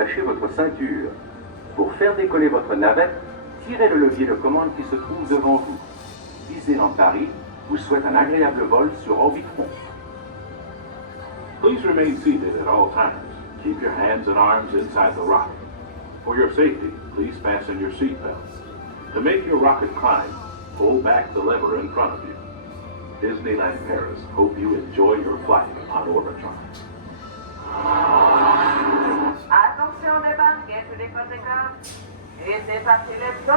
d'attacher votre ceinture. Pour faire décoller votre navette, tirez le levier de commande qui se trouve devant vous. Disneyland Paris vous souhaite un agréable vol sur Orbitron. Please remain seated at all times. Keep your hands and arms inside the rocket. For your safety, please fasten your seatbelts. To make your rocket climb, pull back the lever in front of you. Disneyland Paris hope you enjoy your flight on Orbitron. Attention débarquer tous les conséquences. Et c'est parti, let's go.